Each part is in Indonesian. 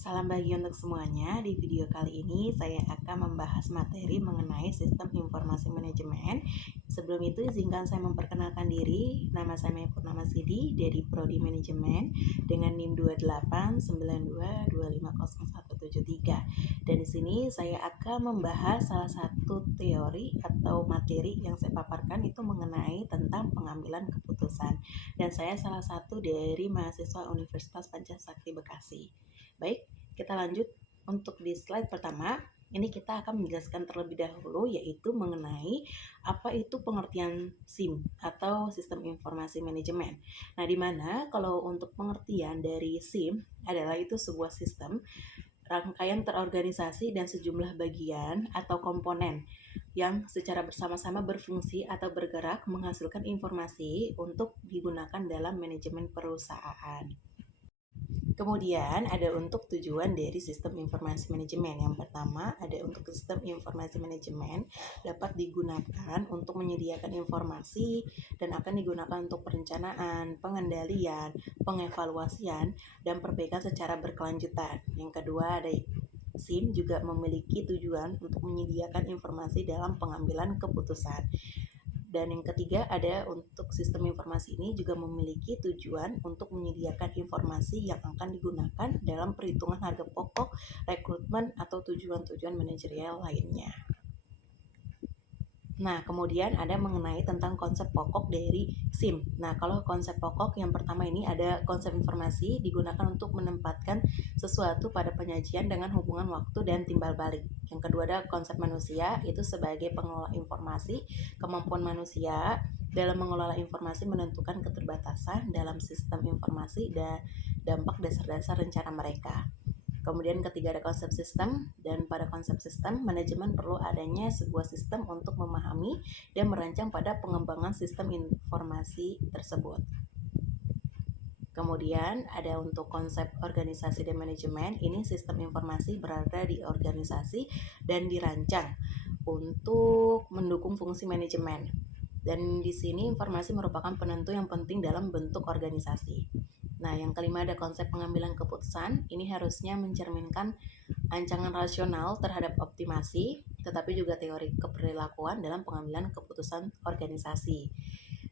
Salam bagi untuk semuanya. Di video kali ini saya akan membahas materi mengenai sistem informasi manajemen. Sebelum itu izinkan saya memperkenalkan diri. Nama saya Mei Purnama Sidi dari Prodi Manajemen dengan NIM 289222507173. Dan di sini saya akan membahas salah satu teori atau materi yang saya paparkan itu mengenai tentang pengambilan keputusan. Dan saya salah satu dari mahasiswa Universitas Pancasakti Bekasi. Baik, kita lanjut untuk di slide pertama. Ini kita akan menjelaskan terlebih dahulu yaitu mengenai apa itu pengertian SIM atau Sistem Informasi Manajemen. Nah, di mana kalau untuk pengertian dari SIM adalah itu sebuah sistem rangkaian terorganisasi dan sejumlah bagian atau komponen yang secara bersama-sama berfungsi atau bergerak menghasilkan informasi untuk digunakan dalam manajemen perusahaan. Kemudian ada untuk tujuan dari sistem informasi manajemen. Yang pertama ada untuk sistem informasi manajemen dapat digunakan untuk menyediakan informasi dan akan digunakan untuk perencanaan, pengendalian, pengevaluasian, dan perbaikan secara berkelanjutan. Yang kedua ada SIM juga memiliki tujuan untuk menyediakan informasi dalam pengambilan keputusan. Dan yang ketiga ada untuk sistem informasi ini juga memiliki tujuan untuk menyediakan informasi yang akan digunakan dalam perhitungan harga pokok, rekrutmen, atau tujuan-tujuan manajerial lainnya. Nah, kemudian ada mengenai tentang konsep pokok dari SIM. Nah, kalau konsep pokok yang pertama ini ada konsep informasi digunakan untuk menempatkan sesuatu pada penyajian dengan hubungan waktu dan timbal balik. Yang kedua ada konsep manusia, itu sebagai pengelola informasi, kemampuan manusia dalam mengelola informasi menentukan keterbatasan dalam sistem informasi dan dampak dasar-dasar rencana mereka. Kemudian ketiga ada konsep sistem, dan pada konsep sistem manajemen perlu adanya sebuah sistem untuk memahami dan merancang pada pengembangan sistem informasi tersebut. Kemudian ada untuk konsep organisasi dan manajemen, ini sistem informasi berada di organisasi dan dirancang untuk mendukung fungsi manajemen. Dan di sini informasi merupakan penentu yang penting dalam bentuk organisasi. Nah, yang kelima ada konsep pengambilan keputusan. Ini harusnya mencerminkan ancaman rasional terhadap optimasi, tetapi juga teori keperilakuan dalam pengambilan keputusan organisasi.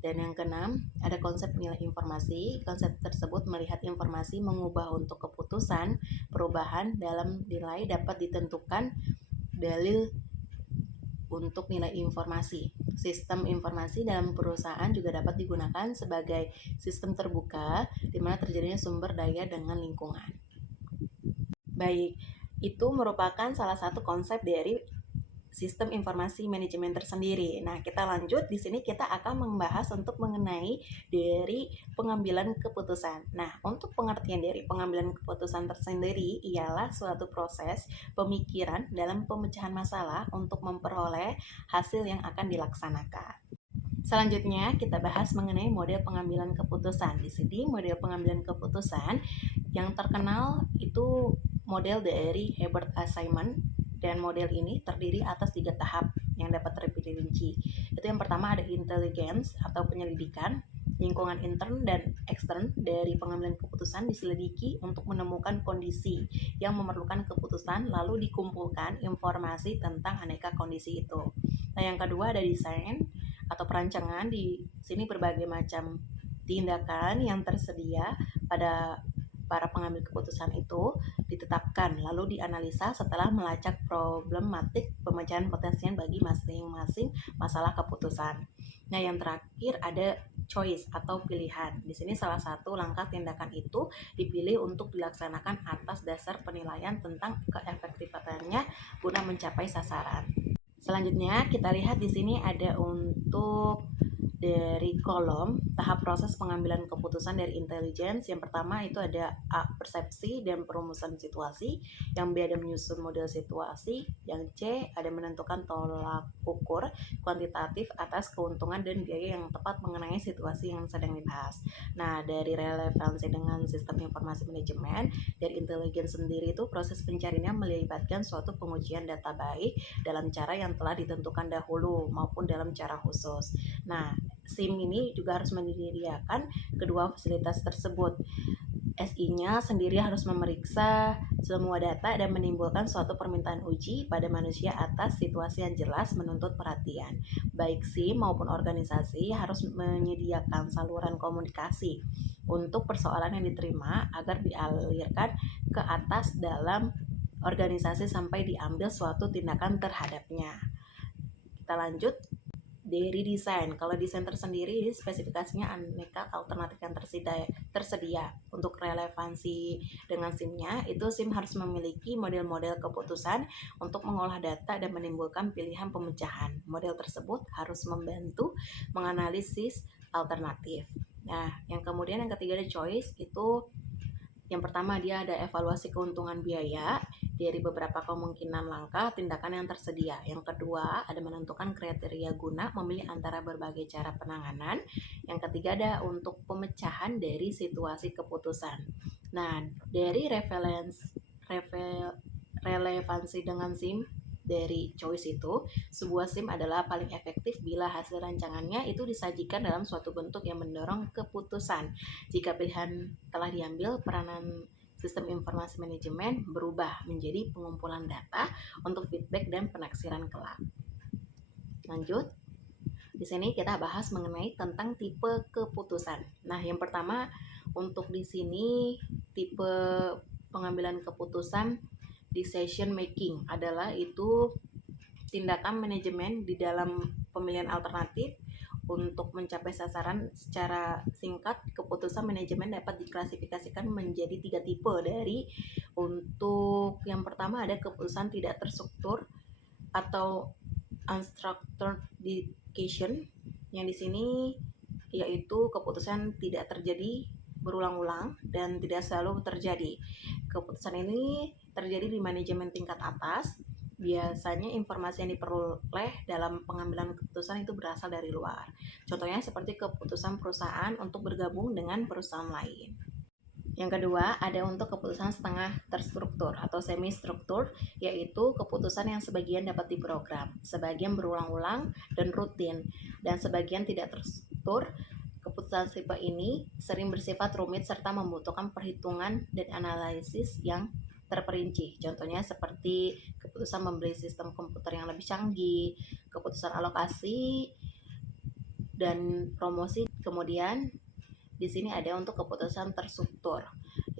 Dan yang keenam, ada konsep nilai informasi. Konsep tersebut melihat informasi mengubah untuk keputusan. Perubahan dalam nilai dapat ditentukan dalil untuk nilai informasi. Sistem informasi dalam perusahaan juga dapat digunakan sebagai sistem terbuka di mana terjadinya sumber daya dengan lingkungan. Baik, itu merupakan salah satu konsep dari sistem informasi manajemen tersendiri. Nah, kita lanjut di sini kita akan membahas untuk mengenai dari pengambilan keputusan. Nah, untuk pengertian dari pengambilan keputusan tersendiri ialah suatu proses pemikiran dalam pemecahan masalah untuk memperoleh hasil yang akan dilaksanakan. Selanjutnya kita bahas mengenai model pengambilan keputusan. Di sini model pengambilan keputusan yang terkenal itu model dari Herbert A. Simon, dan model ini terdiri atas 3 tahap yang dapat terperinci. Itu yang pertama ada intelligence atau penyelidikan, lingkungan intern dan ekstern dari pengambilan keputusan diselidiki untuk menemukan kondisi yang memerlukan keputusan, lalu dikumpulkan informasi tentang aneka kondisi itu. Nah, yang kedua ada desain atau perancangan. Di sini berbagai macam tindakan yang tersedia pada para pengambil keputusan itu ditetapkan lalu dianalisa setelah melacak problematik pemecahan potensial bagi masing-masing masalah keputusan. Nah, yang terakhir ada choice atau pilihan. Di sini salah satu langkah tindakan itu dipilih untuk dilaksanakan atas dasar penilaian tentang keefektifannya guna mencapai sasaran. Selanjutnya kita lihat di sini ada untuk dari kolom tahap proses pengambilan keputusan dari intelligence. Yang pertama itu ada A, persepsi dan perumusan situasi. Yang B ada menyusun model situasi. Yang C ada menentukan tolak ukur kuantitatif atas keuntungan dan biaya yang tepat mengenai situasi yang sedang dibahas. Nah, dari relevansi dengan sistem informasi manajemen dari intelligence sendiri itu proses pencariannya melibatkan suatu pengujian data baik dalam cara yang telah ditentukan dahulu maupun dalam cara khusus. Nah, SIM ini juga harus menyediakan kedua fasilitas tersebut, SI-nya sendiri harus memeriksa semua data dan menimbulkan suatu permintaan uji pada manusia atas situasi yang jelas menuntut perhatian. Baik SIM maupun organisasi harus menyediakan saluran komunikasi untuk persoalan yang diterima agar dialirkan ke atas dalam organisasi sampai diambil suatu tindakan terhadapnya. Kita lanjut. Dari desain, kalau desain tersendiri spesifikasinya aneka alternatif yang tersedia. Untuk relevansi dengan SIM-nya, itu SIM harus memiliki model-model keputusan untuk mengolah data dan menimbulkan pilihan pemecahan. Model tersebut harus membantu menganalisis alternatif. Nah, yang ketiga ada choice, itu yang pertama dia ada evaluasi keuntungan biaya dari beberapa kemungkinan langkah tindakan yang tersedia. Yang kedua ada menentukan kriteria guna memilih antara berbagai cara penanganan. Yang ketiga ada untuk pemecahan dari situasi keputusan. Nah, dari relevansi dengan SIM dari choice itu, sebuah SIM adalah paling efektif bila hasil rancangannya itu disajikan dalam suatu bentuk yang mendorong keputusan. Jika pilihan telah diambil, peranan sistem informasi manajemen berubah menjadi pengumpulan data untuk feedback dan penaksiran kelak. Lanjut. Di sini kita bahas mengenai tentang tipe keputusan. Nah, yang pertama untuk di sini tipe pengambilan keputusan decision making adalah itu tindakan manajemen di dalam pemilihan alternatif untuk mencapai sasaran. Secara singkat, keputusan manajemen dapat diklasifikasikan menjadi 3 tipe. Untuk yang pertama ada keputusan tidak terstruktur atau unstructured decision, yang di sini yaitu keputusan tidak terjadi berulang-ulang dan tidak selalu terjadi. Keputusan ini terjadi di manajemen tingkat atas. Biasanya informasi yang diperoleh dalam pengambilan keputusan itu berasal dari luar. Contohnya seperti keputusan perusahaan untuk bergabung dengan perusahaan lain. Yang kedua, ada untuk keputusan setengah terstruktur atau semi-struktur, yaitu keputusan yang sebagian dapat diprogram, sebagian berulang-ulang dan rutin, dan sebagian tidak terstruktur. Keputusan tipe ini sering bersifat rumit serta membutuhkan perhitungan dan analisis yang terperinci. Contohnya seperti keputusan membeli sistem komputer yang lebih canggih, keputusan alokasi dan promosi. Kemudian di sini ada untuk keputusan terstruktur,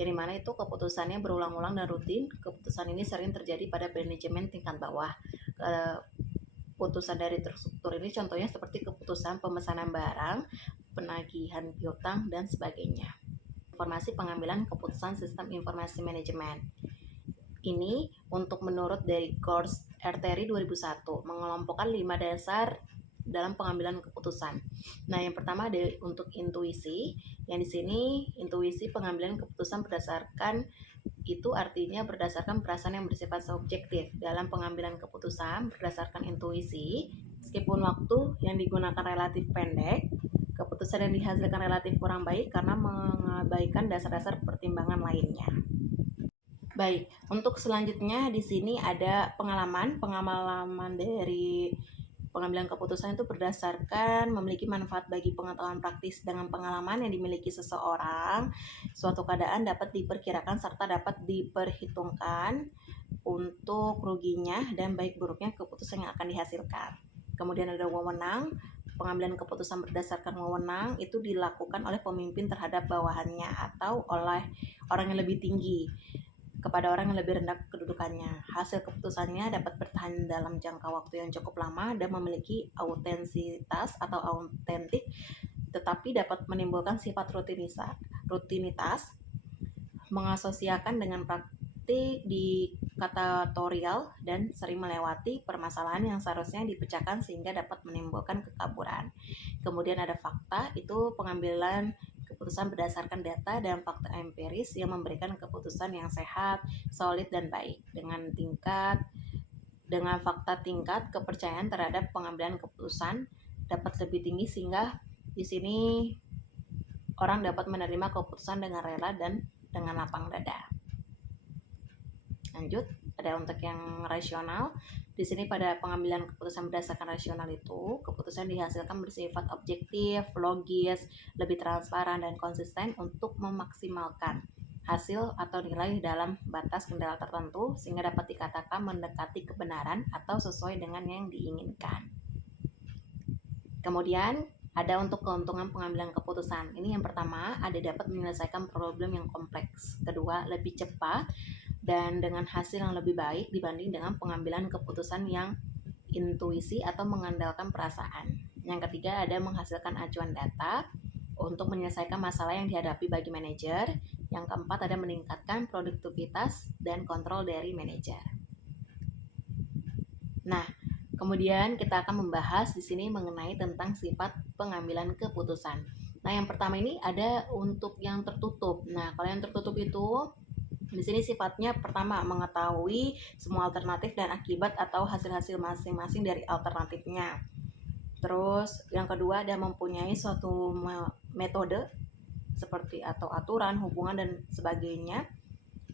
yang dimana itu keputusannya berulang-ulang dan rutin. Keputusan ini sering terjadi pada manajemen tingkat bawah. Keputusan dari terstruktur ini contohnya seperti keputusan pemesanan barang, penagihan piutang, dan sebagainya. Informasi pengambilan keputusan sistem informasi manajemen. Ini untuk menurut dari course RTRI 2001 mengelompokkan 5 dasar dalam pengambilan keputusan. Nah, yang pertama ada untuk intuisi, yang di sini intuisi pengambilan keputusan berdasarkan, itu artinya berdasarkan perasaan yang bersifat subjektif. Dalam pengambilan keputusan berdasarkan intuisi, meskipun waktu yang digunakan relatif pendek, keputusan yang dihasilkan relatif kurang baik karena mengabaikan dasar-dasar pertimbangan lainnya. Baik, untuk selanjutnya di sini ada pengalaman dari pengambilan keputusan itu berdasarkan memiliki manfaat bagi pengetahuan praktis. Dengan pengalaman yang dimiliki seseorang, suatu keadaan dapat diperkirakan serta dapat diperhitungkan untuk ruginya dan baik buruknya keputusan yang akan dihasilkan. Kemudian ada wewenang. Pengambilan keputusan berdasarkan wewenang itu dilakukan oleh pemimpin terhadap bawahannya atau oleh orang yang lebih tinggi kepada orang yang lebih rendah kedudukannya. Hasil keputusannya dapat bertahan dalam jangka waktu yang cukup lama dan memiliki autentisitas atau autentik, tetapi dapat menimbulkan sifat rutinitas, mengasosiasikan dengan praktik diktatorial, dan sering melewati permasalahan yang seharusnya dipecahkan sehingga dapat menimbulkan kekaburan. Kemudian ada fakta, itu pengambilan keputusan berdasarkan data dan fakta empiris yang memberikan keputusan yang sehat, solid, dan baik. Dengan fakta tingkat kepercayaan terhadap pengambilan keputusan dapat lebih tinggi sehingga di sini orang dapat menerima keputusan dengan rela dan dengan lapang dada. Lanjut, ada untuk yang rasional. Di sini pada pengambilan keputusan berdasarkan rasional itu, keputusan dihasilkan bersifat objektif, logis, lebih transparan dan konsisten untuk memaksimalkan hasil atau nilai dalam batas kendala tertentu sehingga dapat dikatakan mendekati kebenaran atau sesuai dengan yang diinginkan. Kemudian ada untuk keuntungan pengambilan keputusan. Ini yang pertama, ada dapat menyelesaikan problem yang kompleks. Kedua, lebih cepat dan dengan hasil yang lebih baik dibanding dengan pengambilan keputusan yang intuisi atau mengandalkan perasaan. Yang ketiga, ada menghasilkan acuan data untuk menyelesaikan masalah yang dihadapi bagi manajer. Yang keempat, ada meningkatkan produktivitas dan kontrol dari manajer. Nah, kemudian kita akan membahas di sini mengenai tentang sifat pengambilan keputusan. Nah, yang pertama ini ada untuk yang tertutup. Nah, kalau yang tertutup itu di sini sifatnya pertama mengetahui semua alternatif dan akibat atau hasil-hasil masing-masing dari alternatifnya. Terus yang kedua ada mempunyai suatu metode seperti atau aturan, hubungan dan sebagainya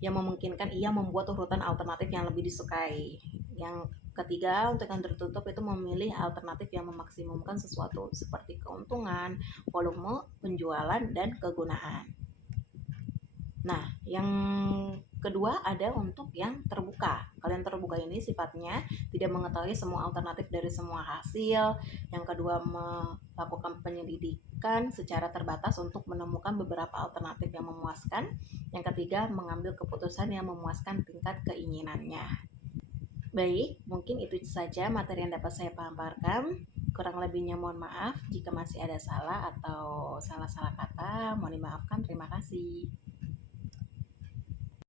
yang memungkinkan ia membuat urutan alternatif yang lebih disukai. Yang ketiga, untuk yang tertutup itu memilih alternatif yang memaksimumkan sesuatu seperti keuntungan, volume, penjualan, dan kegunaan. Nah, yang kedua ada untuk yang terbuka. Kalau yang terbuka ini sifatnya tidak mengetahui semua alternatif dari semua hasil. Yang kedua, melakukan penyelidikan secara terbatas untuk menemukan beberapa alternatif yang memuaskan. Yang ketiga, mengambil keputusan yang memuaskan tingkat keinginannya. Baik, mungkin itu saja materi yang dapat saya paparkan. Kurang lebihnya mohon maaf jika masih ada salah atau salah-salah kata, mohon dimaafkan. Terima kasih.